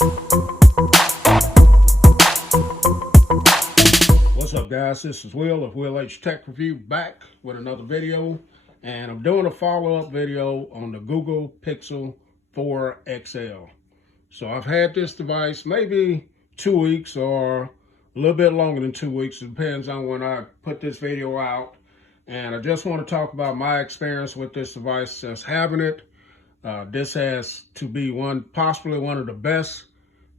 What's up, guys? This is Will of Will H Tech Review, back with another video, and I'm doing a follow-up video on the Google Pixel 4 XL. So I've had this device maybe 2 weeks or a little bit longer than 2 weeks. It depends on when I put this video out, and I just want to talk about my experience with this device since having it. This has to be possibly one of the best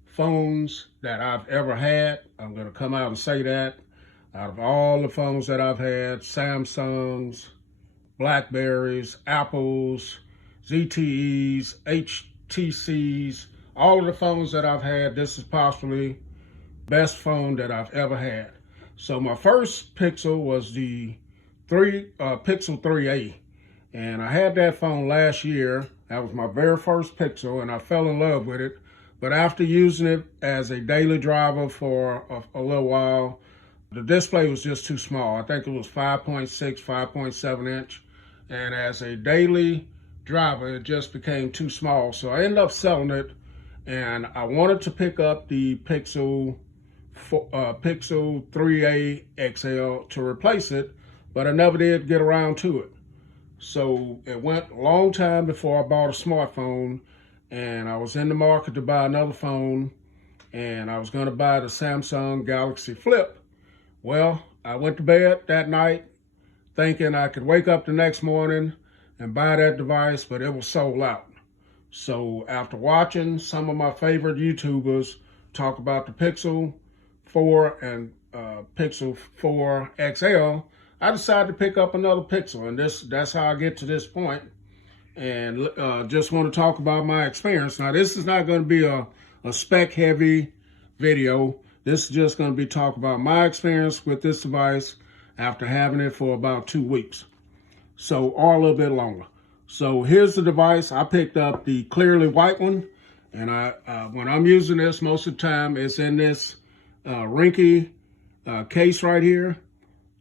phones that I've ever had. I'm going to come out and say that. Out of all the phones that I've had, Samsungs, Blackberries, Apples, ZTEs, HTCs, all of the phones that I've had, this is possibly the best phone that I've ever had. So my first Pixel was the Pixel 3a, and I had that phone last year. That was my very first Pixel, and I fell in love with it. But after using it as a daily driver for a little while, the display was just too small. I think it was 5.6, 5.7 inch. And as a daily driver, it just became too small. So I ended up selling it, and I wanted to pick up the Pixel 3a XL to replace it, but I never did get around to it. So it went a long time before I bought a smartphone, and I was in the market to buy another phone, and I was going to buy the Samsung Galaxy Flip. Well, I went to bed that night thinking I could wake up the next morning and buy that device, but it was sold out. So after watching some of my favorite YouTubers talk about the Pixel 4 and Pixel 4 XL, I decided to pick up another Pixel, and that's how I get to this point. And just want to talk about my experience. Now, this is not going to be a spec-heavy video. This is just going to be talk about my experience with this device after having it for about 2 weeks. So, or a little bit longer. So here's the device. I picked up the clearly white one. And when I'm using this, most of the time, it's in this Rinky case right here.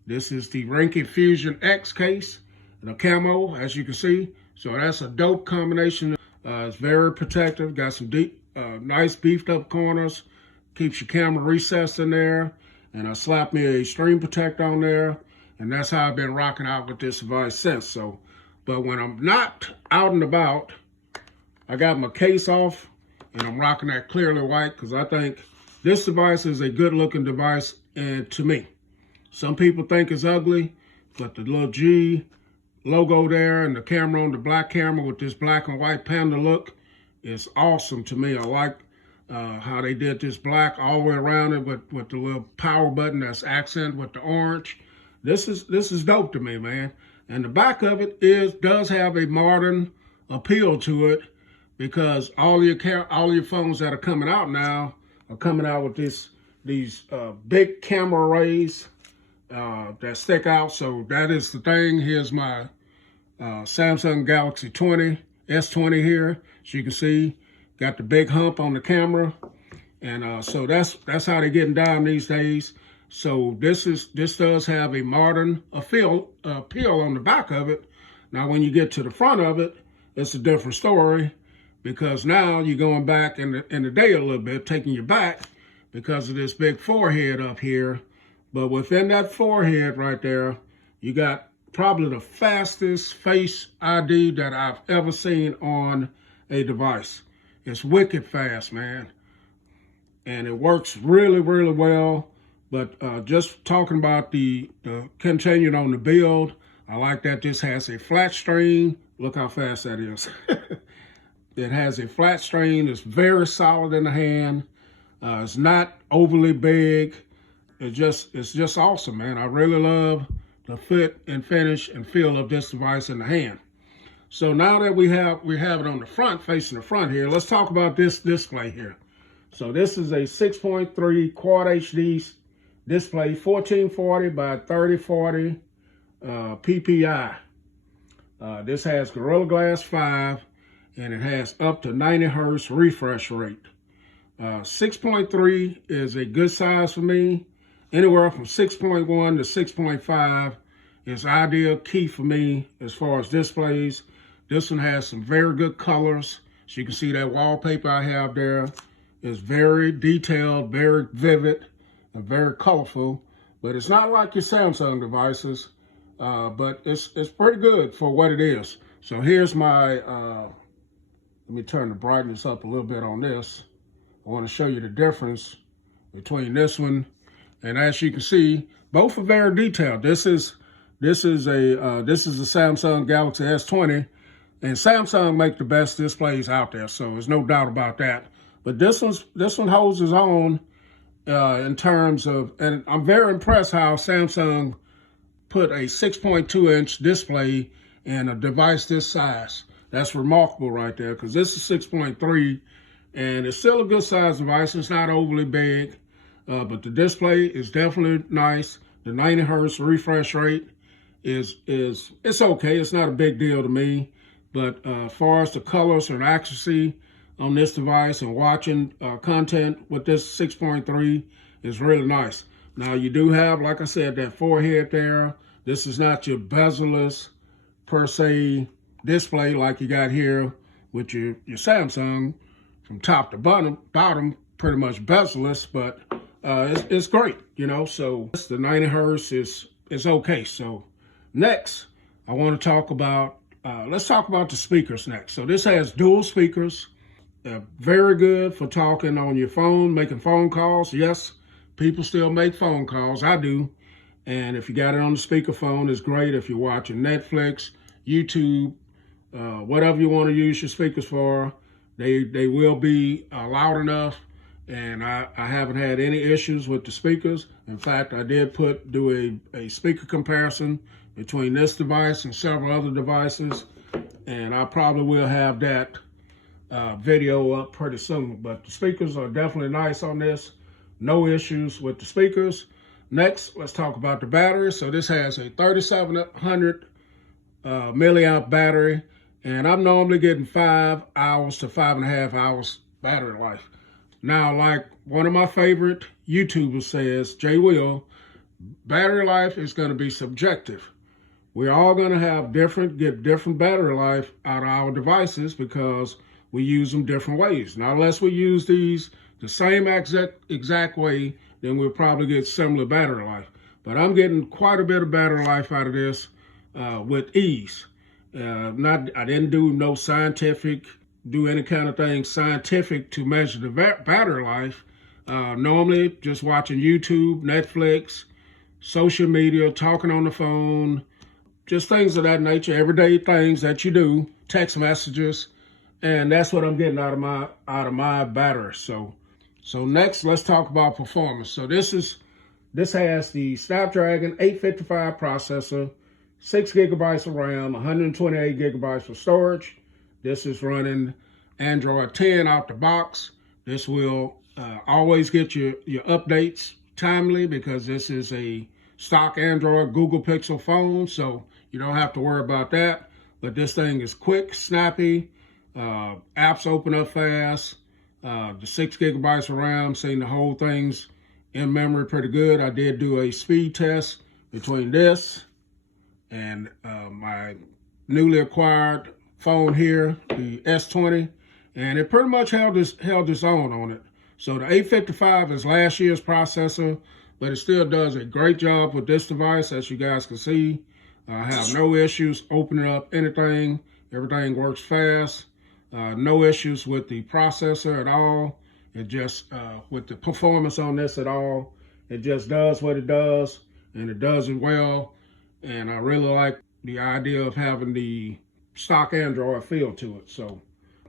This is the Rinky Fusion X case, the camo, as you can see. So that's a dope combination. It's very protective, got some deep, nice beefed up corners, keeps your camera recessed in there, and I slapped me a screen protector on there, and that's how I've been rocking out with this device since. So, but when I'm not out and about, I got my case off, and I'm rocking that clearly white because I think this device is a good looking device, and to me. Some people think it's ugly, but the little G logo there and the camera on the black camera with this black and white panda look is awesome to me. I like how they did this black all the way around it with the little power button that's accent with the orange. This is dope to me, man. And the back of it does have a modern appeal to it, because all your phones that are coming out now are coming out with these big camera arrays that stick out. So that is the thing. Here's my Samsung Galaxy S20 here. As you can see, got the big hump on the camera, and so that's how they're getting down these days. So this does have a modern appeal on the back of it. Now, when you get to the front of it, it's a different story, because now you're going back in the day a little bit, taking you back because of this big forehead up here. But within that forehead right there, you got probably the fastest Face ID that I've ever seen on a device. It's wicked fast, man. And it works really, really well. But just talking about the continuing on the build, I like that this has a flat screen. Look how fast that is. It has a flat screen. It's very solid in the hand. It's not overly big. It's just awesome, man. I really love the fit and finish and feel of this device in the hand. So now that we have it on the front, facing the front here, let's talk about this display here. So this is a 6.3 Quad HD display, 1440 by 3040 PPI. This has Gorilla Glass 5, and it has up to 90 Hertz refresh rate. 6.3 is a good size for me. Anywhere from 6.1 to 6.5 is ideal key for me as far as displays. This one has some very good colors. So you can see that wallpaper I have there. is very detailed, very vivid, and very colorful. But it's not like your Samsung devices, but it's pretty good for what it is. So here's my, let me turn the brightness up a little bit on this. I want to show you the difference between this one, and as you can see, both are very detailed. This is a Samsung Galaxy S20, and Samsung make the best displays out there, so there's no doubt about that. But this one holds its own in terms of, and I'm very impressed how Samsung put a 6.2-inch display in a device this size. That's remarkable right there, because this is 6.3, and it's still a good size device. It's not overly big, but the display is definitely nice. The 90 hertz refresh rate is it's okay. It's not a big deal to me, but as far as the colors and accuracy on this device and watching content with this 6.3 is really nice. Now you do have, like I said, that forehead there. This is not your bezel-less per se display like you got here with your Samsung, from top to bottom pretty much bezel-less, but it's great, you know. So the 90 hertz is okay. So next, I want to talk about, let's talk about the speakers next. So this has dual speakers, very good for talking on your phone, making phone calls. Yes, people still make phone calls, I do. And if you got it on the speakerphone, it's great if you're watching Netflix, YouTube, whatever you want to use your speakers for. They will be loud enough, and I haven't had any issues with the speakers. In fact, I did do a speaker comparison between this device and several other devices, and I probably will have that video up pretty soon. But the speakers are definitely nice on this. No issues with the speakers. Next, let's talk about the battery. So this has a 3700 milliamp battery, and I'm normally getting 5 hours to 5.5 hours battery life. Now, like one of my favorite YouTubers says, Jay Will, battery life is going to be subjective. We're all going to get different battery life out of our devices because we use them different ways. Now, unless we use these the same exact way, then we'll probably get similar battery life. But I'm getting quite a bit of battery life out of this with ease. I didn't do any kind of thing scientific to measure the battery life. Normally, just watching YouTube, Netflix, social media, talking on the phone, just things of that nature, everyday things that you do, text messages, and that's what I'm getting out of my battery. So next, let's talk about performance. So this has the Snapdragon 855 processor, 6 gigabytes of RAM, 128 gigabytes of storage. This is running Android 10 out the box. This will always get your updates timely because this is a stock Android Google Pixel phone, so you don't have to worry about that. But this thing is quick, snappy, apps open up fast. The 6 gigabytes of RAM, seeing the whole thing's in memory pretty good. I did do a speed test between this and my newly acquired phone here, the S20, and it pretty much held its own on it. So the 855 is last year's processor, but it still does a great job with this device, as you guys can see. I have no issues opening up anything. Everything works fast. No issues with the processor at all. It just, with the performance on this at all, it just does what it does, and it does it well. And I really like the idea of having the stock Android feel to it. So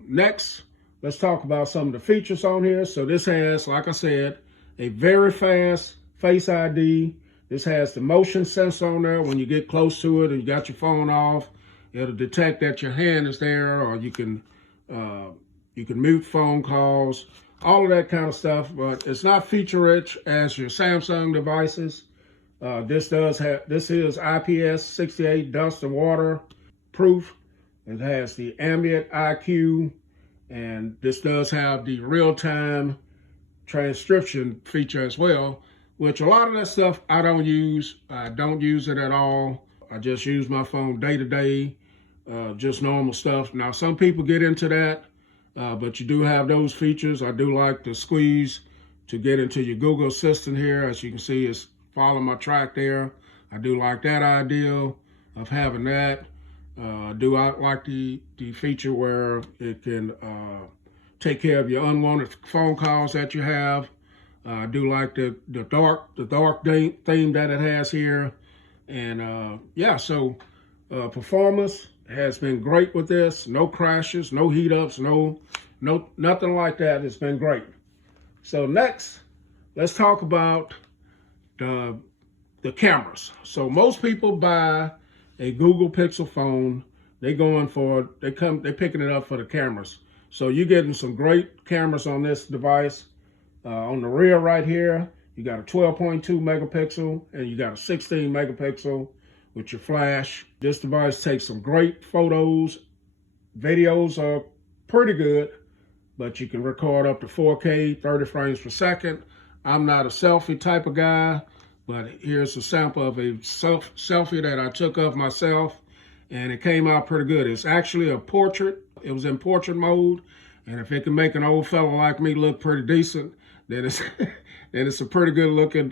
next, let's talk about some of the features on here. So this has, like I said, a very fast Face ID. This has the motion sensor on there. When you get close to it and you got your phone off, it'll detect that your hand is there, or you can mute phone calls, all of that kind of stuff. But it's not feature rich as your Samsung devices. This is IPS 68 dust and water proof. It has the Ambient IQ, and this does have the real-time transcription feature as well, which a lot of that stuff I don't use. I don't use it at all. I just use my phone day to day, just normal stuff. Now, some people get into that. but you do have those features. I do like the squeeze to get into your Google Assistant here. As you can see, it's following my track there. I do like that idea of having that. Do I like the feature where it can take care of your unwanted phone calls that you have. I do like the dark theme that it has here. And yeah, so performance has been great with this. No crashes, no heat ups, nothing like that. It's been great. So next, let's talk about the cameras. So most people buy a Google Pixel phone. They're picking it up for the cameras. So you're getting some great cameras on this device. On the rear right here, you got a 12.2 megapixel and you got a 16 megapixel with your flash. This device takes some great photos. Videos are pretty good, but you can record up to 4K, 30 frames per second. I'm not a selfie type of guy, but here's a sample of a selfie that I took of myself, and it came out pretty good. It's actually a portrait. It was in portrait mode, and if it can make an old fella like me look pretty decent, then it's a pretty good looking,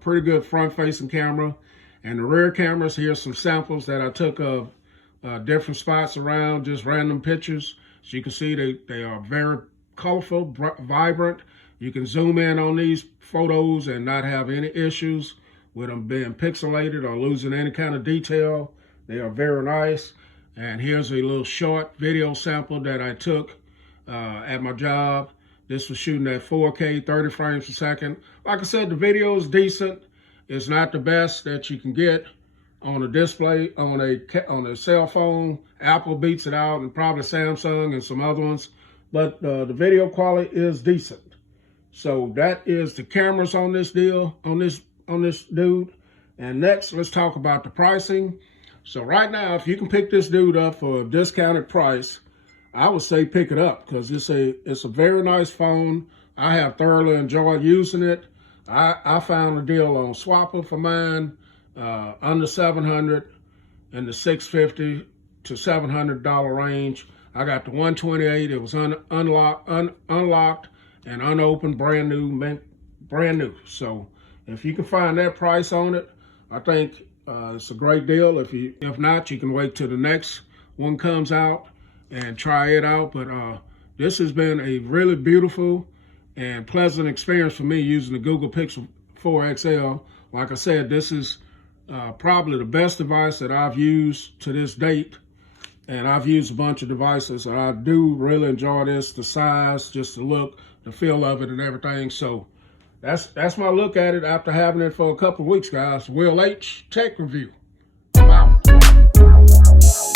pretty good front-facing camera. And the rear cameras, here's some samples that I took of different spots around, just random pictures. As you can see, they are very colorful, vibrant. You can zoom in on these photos and not have any issues with them being pixelated or losing any kind of detail. They are very nice. And here's a little short video sample that I took at my job. This was shooting at 4K, 30 frames per second. Like I said, the video is decent. It's not the best that you can get on a display, on a cell phone. Apple beats it out, and probably Samsung and some other ones. But the video quality is decent. So that is the cameras on this deal, on this dude. And next, let's talk about the pricing. So right now, if you can pick this dude up for a discounted price, I would say pick it up, because it's a very nice phone. I have thoroughly enjoyed using it. I found a deal on Swapper for mine, under $700 in the $650 to $700 range. I got the 128. It was unlocked and unopened, brand new. So if you can find that price on it, I think it's a great deal. If not, you can wait till the next one comes out and try it out. But this has been a really beautiful and pleasant experience for me using the Google Pixel 4 XL. Like I said, this is probably the best device that I've used to this date. And I've used a bunch of devices, and I do really enjoy this, the size, just the look, the feel of it and everything. So that's my look at it after having it for a couple of weeks, guys. Will H Tech Review. I'm out.